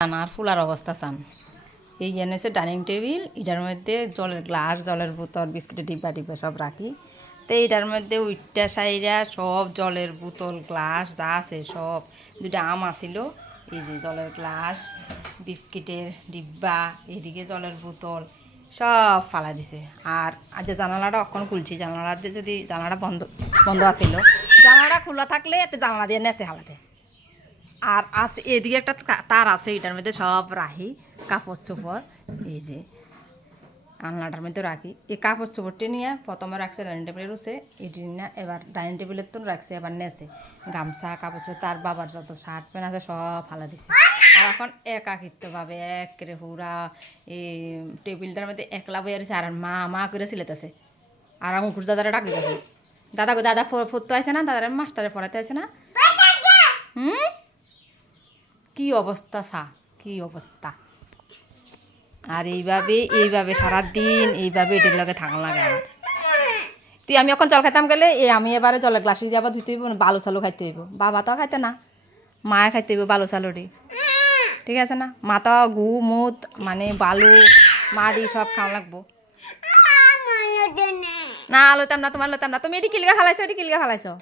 আর fuller অবস্থা চান। এই এনেছে ডাইনিং টেবিল, এটার মধ্যে জলের গ্লাস, জলের বোতল, বিস্কুটের ডিব্বা ডিব্বা সব রাখি। তো এটার মধ্যে উইটটা, সাইরা, সব জলের বোতল, গ্লাস, যা আছে সব দুটা আম আসিল এই যে জলের গ্লাস, বিস্কিটের ডিব্বা, এদিকে জলের বোতল, সব ফালা দিছে। আর আজ জানালাটা অক্ষণ খুলছি, জানালাতে যদি জানালাটা বন্ধ বন্ধ আছিল, জানালাটা খোলা থাকলে এতে জানালা দিয়ে নেছে হালাতে। আর আছে, এদিকে একটা তার আছে, এটার মধ্যে সব রাখি। কাপড় চোপড়, এই যে আলনাটার মধ্যে রাখি। এই কাপড় চোপড়টি নিয়ে প্রথমে রাখছে ডাইনিং টেবিলে রয়েছে, এটি না এবার ডাইনিং টেবিলের তো রাখছে, এবার নেছে। গামছা, কাপড় চোপড়, তার বাবার যত শার্ট প্যান্ট আছে সব ফালা দিছে। আর এখন একাকিত্বভাবে এক করে হুরা এই টেবিলটার মধ্যে একলা বইয়া রয়েছে, আর মা মা করে সিলেতেছে আর অঙ্কুর দাদারা ডাক দাদা দাদা ফটো আছে না? দাদারা মাস্টারে পড়াতে আছে না? হুম? কি অবস্থা, সা? কি অবস্থা? আর এইভাবে এইভাবে সারাদিন এইভাবে এটির লগে থাকা লাগে আমার। তুই, আমি এখন জল খাইতাম গেলে এই আমি এবারে জলের গ্লাস দিয়ে আবার ধুতে হইব বালু চালু খাইতে হইব। বাবা তো খাইতে না, মায়ে খাইতে হইব বালু চালুটি ঠিক আছে না? মাথা গু, মুত মানে বালু, মাড়ি সব খাওয়া লাগবো। না, লইতাম না, তোমার লইতাম না। তুমি এটি কিলিকা খালাইছো এটি কিলিকা খালাইছো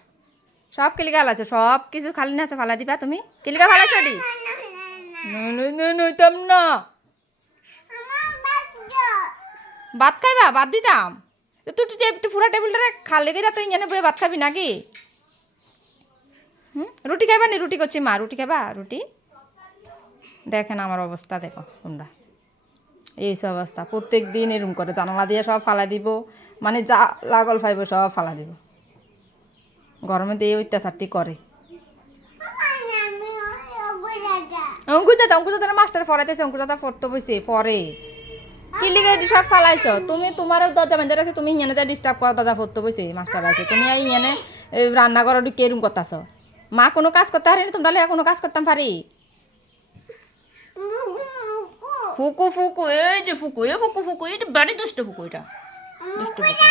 সব কিলিকা খালাইছো সব কিছু খালি না আছে ফালা দিবা তুমি। কিলিকা খালাইছো এটি? নইতাম না ভাত খাইবা? ভাত দিতাম। তুই তুই পুরা টেবিলটা খালি করে তুই এখানে বয়ে ভাত খাবি নাকি? হুম? রুটি খাইবা নি? রুটি করছি মা, রুটি খাইবা? রুটি? দেখেন আমার অবস্থা, দেখো তোমরা। এই সব অবস্থা। প্রত্যেক দিন এরম করে জানালা দিয়ে সব ফালা দিব মানে যা লাগল ফাইব সব ফালা দিব। গরমে দিয়ে অত্যাচারটি করে। অঙ্কুজাদা, অঙ্কুজাদার মাস্টার পড়াইতেছে অঙ্কুজাদা পড়তে বসে পরে কি লিগে সব ফালাইছো? তুমি তোমার দরজা বেঁধে রাখছো তুমি ইয়েনে যা ডিস্টার্ব করো দাদা পড়তে বসে মাস্টার আছে তুমি এই ইয়েনে রান্না করো কেরম করতেছ। মা, কোনো কাজ করতে পারিনি? তোমরা লিয়া কোনো কাজ করতাম পারি? ফুকু ফুকু, এই যে ফুকু, এ ফুকু ফুকু এটা বাড়ি দুষ্ট ফুকু এটা। দুষ্ট ফুকু।